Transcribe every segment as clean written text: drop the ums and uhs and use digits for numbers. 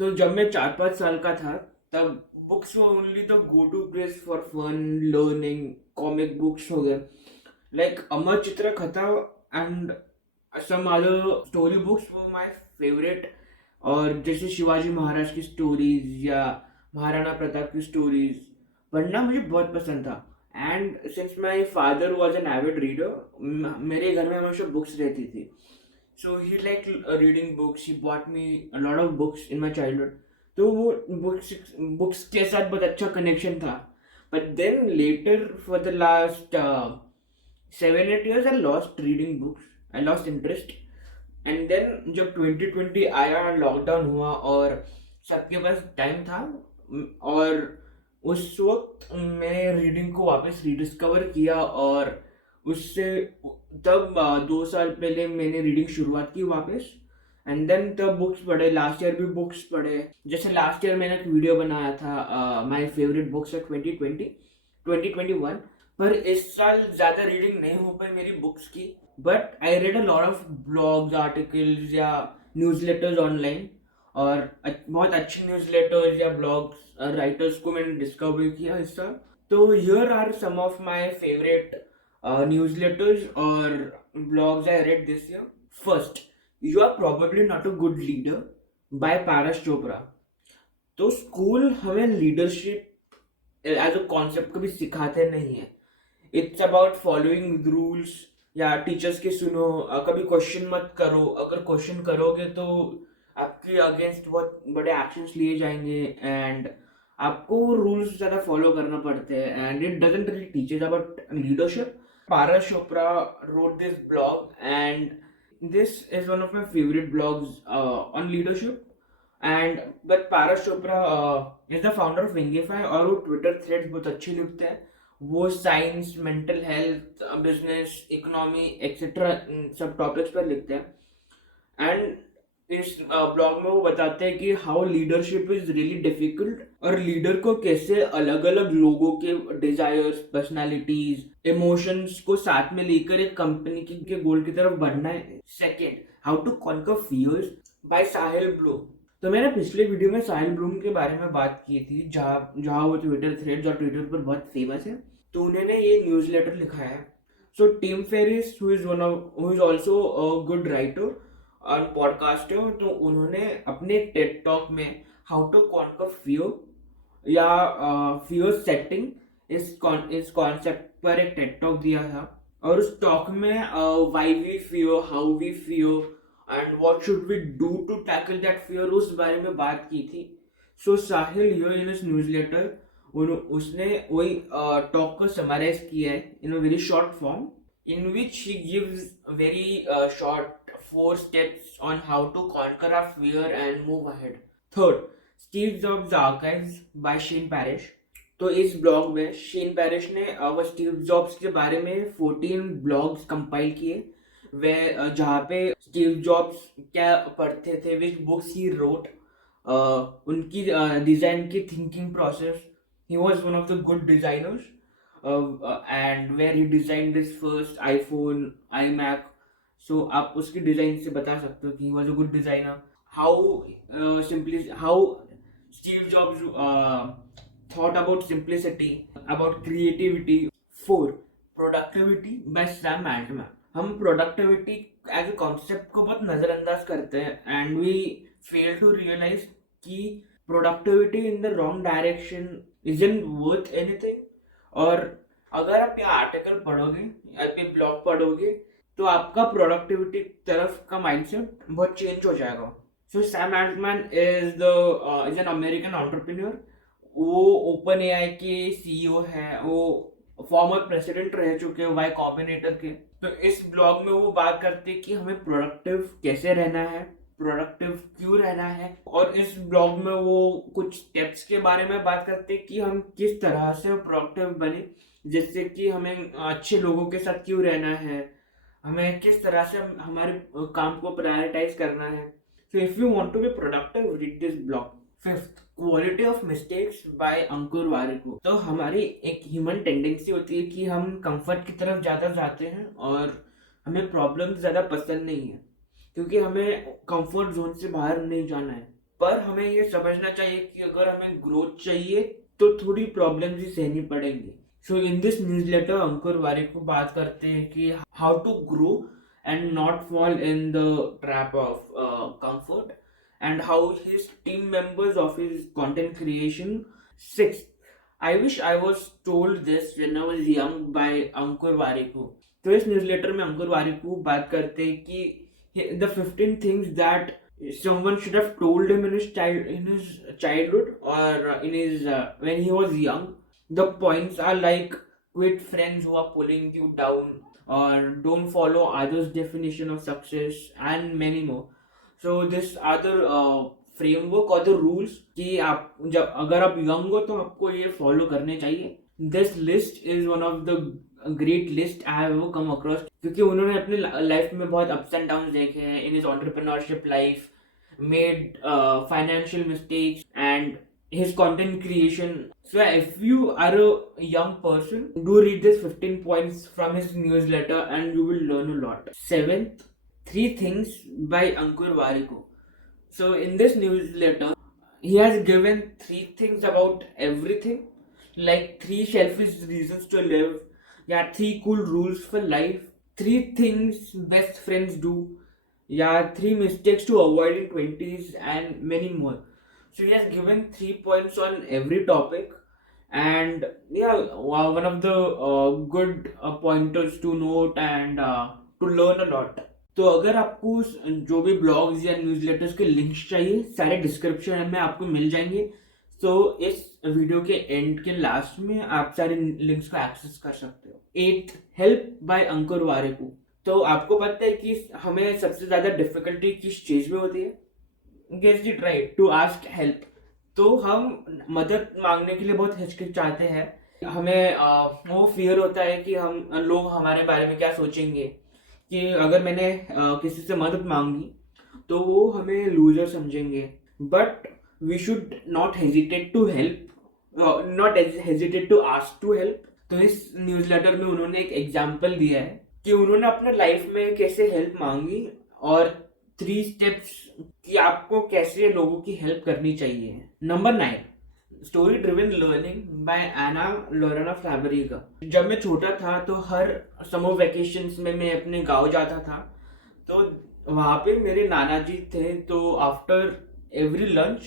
तो जब मैं 4-5 साल का था, तब books were only the go to place for fun learning. Comic books हो गए, like Amar Chitra Katha and some other story books were my favourite. और जैसे शिवाजी महाराज की स्टोरीज या महाराणा प्रताप की स्टोरीज पढ़ना मुझे बहुत पसंद था. And since my father was an avid reader, मेरे घर में हमेशा बुक्स रहती थी. So he liked reading books. He bought me a lot of books in my childhood. तो वो बुक्स के साथ बहुत अच्छा कनेक्शन था. But then later for the last 7-8 years I lost reading books. I lost interest. And then जब 2020 आया, lockdown हुआ और सबके पास टाइम था, और उस वक्त मैंने रीडिंग को वापस रिडिस्कवर किया. और उससे तब 2 साल पहले मैंने रीडिंग शुरुआत की वापस. एंड देन तब बुक्स पढ़े, लास्ट ईयर भी बुक्स पढ़े. जैसे लास्ट ईयर मैंने एक वीडियो बनाया था, माय फेवरेट बुक्स है 2020-2021. पर इस साल ज़्यादा रीडिंग नहीं हो पाई मेरी बुक्स की. But I read a lot of blogs, articles या न्यूज़लेटर्स ऑनलाइन. और बहुत अच्छे न्यूज़लेटर्स या ब्लॉग्स राइटर्स को मैंने डिस्कवर किया इस साल. तो here are some of my favourite newsletters or blogs I read this year. First, You Are Probably Not a Good Leader by Paras Chopra. तो स्कूल हमें लीडरशिप एज अ कॉन्सेप्ट कभी सिखाते नहीं है. इट्स अबाउट फॉलोइंग रूल्स, या teachers के सुनो, कभी क्वेश्चन मत करो. अगर क्वेश्चन करोगे तो आपके अगेंस्ट बहुत बड़े एक्शंस लिए जाएंगे. एंड आपको रूल्स ज़्यादा फॉलो करना पड़ते हैं. And it doesn't really teaches about leadership. Paras Chopra wrote this blog, and this is one of my favorite blogs on leadership. And but Paras Chopra is the founder of Wingify, और वो Twitter threads बहुत अच्छे लिखते हैं. वो science, mental health, business, economy etcetera सब topics पर लिखते हैं. एंड इस ब्लॉग में वो बताते हैं कि how leadership is really difficult, और लीडर को कैसे अलग अलग लोगों के डिजायर्स, पर्सनालिटीज, इमोशंस को साथ में लेकर एक कंपनी के गोल की तरफ बढ़ना है. Second, how to conquer fears by Sahil bloom. तो मैंने पिछले वीडियो में साहिल ब्लूम के बारे में बात की थी, जहाँ जहाँ वो ट्विटर थ्रेड्स और ट्विटर पर बहुत फेमस है. तो उन्होंने ये न्यूज़लेटर लिखा है. So Tim Ferriss, who is also a good writer और पॉडकास्टर, तो उन्होंने अपने टेड टॉक में हाउ टू कॉन्कर फियर या फियर सेटिंग इस कॉन्सेप्ट पर एक टेड टॉक दिया था. और उस टॉक में why we fear, how we fear and what should we do to tackle that fear, उस बारे में बात की थी. So Sahil here in this newsletter उसने वही टॉक को समराइज किया है in a very short form, in which he gives very short 4 steps on how to conquer our fear and move ahead. Third, Steve Jobs Archives by Shane Parrish. तो इस blog में Shane parish ने वो Steve jobs के बारे में 14 blogs compile किए, वे जहाँ पे स्टीव जॉब्स क्या पढ़ते थे, विच बुक्स ही रोट, उनकी डिजाइन की thinking process. He was one of the good designers, and where he designed this first iPhone, iMac. So आप उसकी डिजाइन से बता सकते हो कि he was a good designer. How Steve Jobs thought about simplicity, about creativity. 4, Productivity by Sam Altman. हम productivity as a concept को बहुत नज़रअंदाज करते हैं, and we fail to realise कि productivity in the wrong direction isn't worth anything. और अगर आप ये आर्टिकल पढ़ोगे, आप ये ब्लॉग पढ़ोगे, तो आपका प्रोडक्टिविटी तरफ का माइंडसेट बहुत चेंज हो जाएगा. So Sam Altman is an American entrepreneur. वो ओपन एआई के सीईओ है, वो फॉर्मर प्रेसिडेंट रह चुके हैं वाई कॉम्बिनेटर के. तो इस ब्लॉग में वो बात करते हैं कि हमें प्रोडक्टिव कैसे रहना है, प्रोडक्टिव क्यों रहना है. और इस ब्लॉग में वो कुछ स्टेप्स के बारे में बात करते हैं कि हम किस तरह से प्रोडक्टिव बने, जैसे कि हमें अच्छे लोगों के साथ क्यों रहना है, हमें किस तरह से हमारे काम को प्रायोरिटाइज करना है. So if you want to be productive, read this blog. Fifth, quality of mistakes by Ankur Warikoo. तो हमारी एक ह्यूमन टेंडेंसी होती है कि हम कंफर्ट की तरफ ज़्यादा जाते हैं, और हमें प्रॉब्लम ज़्यादा पसंद नहीं है, क्योंकि हमें कंफर्ट जोन से बाहर नहीं जाना है. पर हमें ये समझना चाहिए कि अगर हमें ग्रोथ चाहिए तो थोड़ी प्रॉब्लम्स भी सहनी पड़ेंगी. सो इन दिस न्यूज़लेटर अंकुर वारिक को बात करते हैं कि how to grow and not fall in the trap of comfort and how his team members of his content creation. Six, I wish I was told this when I was young by Ankur Warikoo. तो इस newsletter में अंकुर वारिकू बात करते हैं कि the 15 things that someone should have told him in his childhood or in his when he was young. The points are like quit friends who are pulling you down, or don't follow others definition of success, and many more. So this are the framework or the rules कि आप जब अगर आप young हो तो आपको ये follow करने चाहिए. This list is one of the great list I have come across, क्योंकि उन्होंने अपने लाइफ में बहुत अप्स एंड डाउन देखे हैं in his entrepreneurship life, made financial mistakes, and his content creation. So if you are a young person, do read this 15 points from his newsletter and you will learn a lot. Seventh, 3 things by Ankur Warikoo. So in this newsletter, he has given 3 things about everything, like 3 selfish reasons to live, yeah, 3 cool rules for life, 3 things best friends do, yeah, 3 mistakes to avoid in 20s, and many more. So he has given 3 points on every topic, and yeah, one of the good pointers to note and to learn a lot. तो अगर आपको जो भी blogs या newsletters के links चाहिए, सारे description में आपको मिल जाएंगे. तो इस वीडियो के एंड के लास्ट में आप सारे लिंक्स को एक्सेस कर सकते हो. 8th, help by Ankur Warikoo. तो आपको पता है कि हमें सबसे ज्यादा डिफिकल्टी किस चीज में होती है? Guess it right, to ask help. तो हम मदद मांगने के लिए बहुत हिचकिचाते हैं. हमें वो फियर होता है कि हम लोग हमारे बारे में क्या सोचेंगे, कि अगर मैंने किसी से मदद मांगी तो वो हमें लूजर समझेंगे. But we should not hesitate to help, not hesitate to ask to help. तो इस न्यूज़लेटर में उन्होंने एक एग्जाम्पल दिया है कि उन्होंने अपने लाइफ में कैसे हेल्प मांगी, और 3 स्टेप्स कि आपको कैसे लोगों की हेल्प करनी चाहिए. Number 9, story driven learning by Anna Lorena Fabrega. जब मैं छोटा था तो हर समर वेकेशंस में मैं अपने गांव जाता था. तो वहाँ पे मेरे नाना जी थे. तो आफ्टर एवरी लंच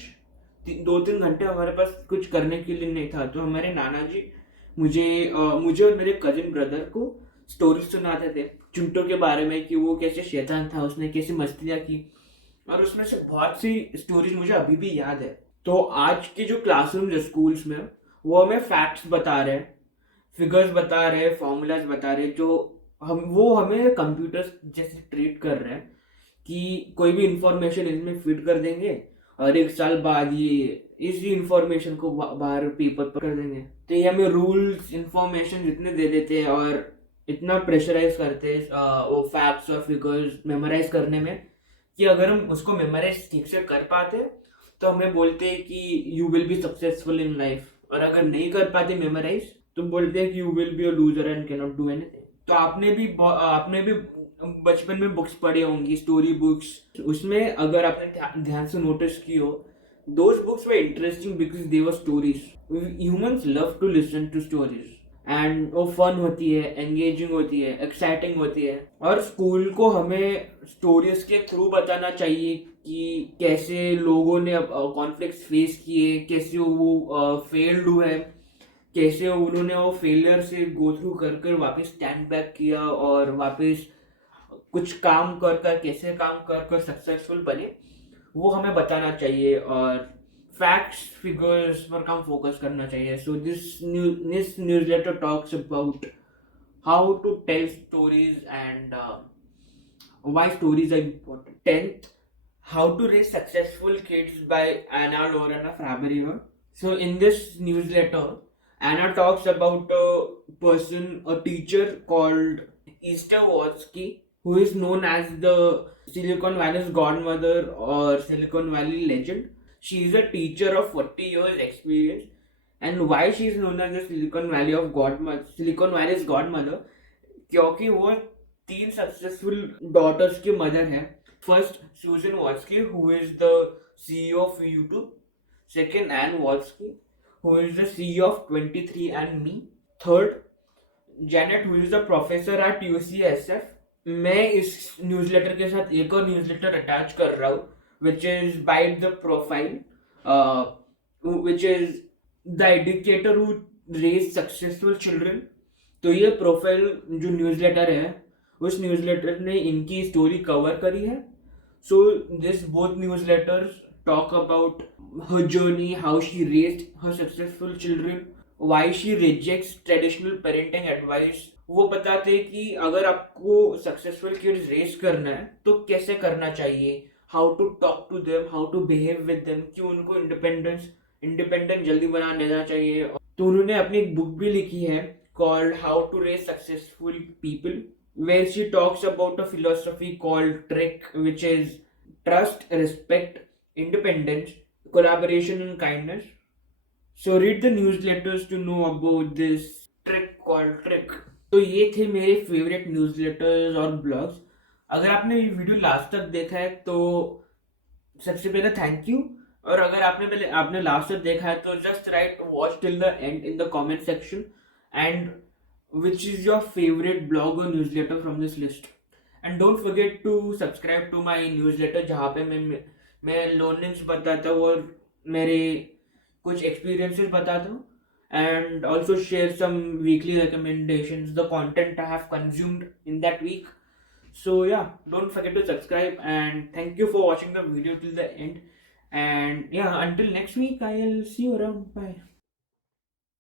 2-3 घंटे हमारे पास कुछ करने के लिए नहीं था. तो हमारे नाना जी मुझे और मेरे कजिन ब्रदर को स्टोरी सुनाते थे चिंटू के बारे में, कि वो कैसे शैतान था, उसने कैसे मस्तियाँ की, और उसमें से बहुत सी स्टोरीज मुझे अभी भी याद है. तो आज के जो क्लासरूम स्कूल्स में वो हमें फैक्ट्स बता रहे हैं, फिगर्स बता रहे हैं, फॉर्मूलाज बता रहे हैं, जो वो हमें कंप्यूटर्स जैसे ट्रीट कर रहे हैं कि कोई भी इंफॉर्मेशन इसमें फिट कर देंगे और 1 साल बाद ये इसी इंफॉर्मेशन को बाहर पेपर पर कर देंगे. तो ये हमें रूल्स इंफॉर्मेशन इतने दे देते हैं और इतना प्रेशराइज करते हैं वो फैक्ट्स और फिगर्स मेमोराइज करने में, कि अगर हम उसको मेमोराइज ठीक से कर पाते तो हमें बोलते हैं कि you will be successful in life, और अगर नहीं कर पाते मेमोराइज तो बोलते हैं कि you will be a loser and can not do anything. तो आपने भी बचपन में बुक्स पढ़ी होंगी, स्टोरी बुक्स. उसमें अगर आपने ध्यान से नोटिस की हो, those books were interesting because they were stories. Humans love to listen to stories. And वो फन होती है, एंगेजिंग होती है, एक्साइटिंग होती है. और स्कूल को हमें स्टोरीज के थ्रू बताना चाहिए कि कैसे लोगों ने कॉन्फ्लिक्ट्स फेस किए, कैसे वो फेल्ड हुए, कैसे उन्होंने वो फेलियर से गो थ्रू कर कर वापस स्टैंड बैक किया और वापस कुछ काम कर कर कैसे काम कर कर सक्सेसफुल बने, वो हमें बताना चाहिए. और फैक्ट्स फिगर्स पर कम फोकस करना चाहिए. So this newsletter talks about how to tell stories and why stories are important. 10th, how to raise successful kids by Anna Lorena Fabrega. So in this newsletter Anna talks about a person, a teacher called Esther Watsky, who is known as the Silicon Valley's godmother or Silicon Valley legend. She is a teacher of 40 years experience. And why she is known as the Silicon Valley's godmother? क्योंकि वो 3 successful daughters की mother है. First, Susan Watsky, who is the CEO of YouTube. Second, Ann Walsky, who is the CEO of 23andMe. Third, Janet, who is the professor at UCSF. मैं इस newsletter के साथ एक और न्यूज़लेटर अटैच कर रहा हूँ, which is Bite the Profile, which is the educator who raised successful children. तो ये प्रोफाइल जो न्यूज़लेटर है, उस न्यूज़लेटर ने इनकी स्टोरी कवर करी है. So this both newsletters talk about her journey, how she raised her successful children, why she rejects traditional parenting advice. वो बताते हैं कि अगर आपको सक्सेसफुल किड्स रेज करना है तो कैसे करना चाहिए, how to talk to them, how to behave with them, कि उनको इंडिपेंडेंट जल्दी बना देना चाहिए. तो उन्होंने अपनी एक बुक भी लिखी है called how to raise successful people, where she talks about a philosophy called TRIC, which is trust, respect, independence, collaboration, and kindness. So read the newsletters to know about this trick called TRIC. तो ये थे मेरे favourite newsletters और blogs. अगर आपने ये video last तक देखा है तो सबसे पहले थैंक यू. और अगर आपने लास्ट तक देखा है तो just right watch till the and in the comment section and which is your favorite blog or newsletter from this list. And don't forget to subscribe to my newsletter जहाँ पे मैं learnings बताता हूँ और मेरे कुछ experiences बताता हूँ, and also share some weekly recommendations, the content I have consumed in that week. So yeah, don't forget to subscribe, and thank you for watching the video till the end. And yeah, until next week, I'll see you around. Bye.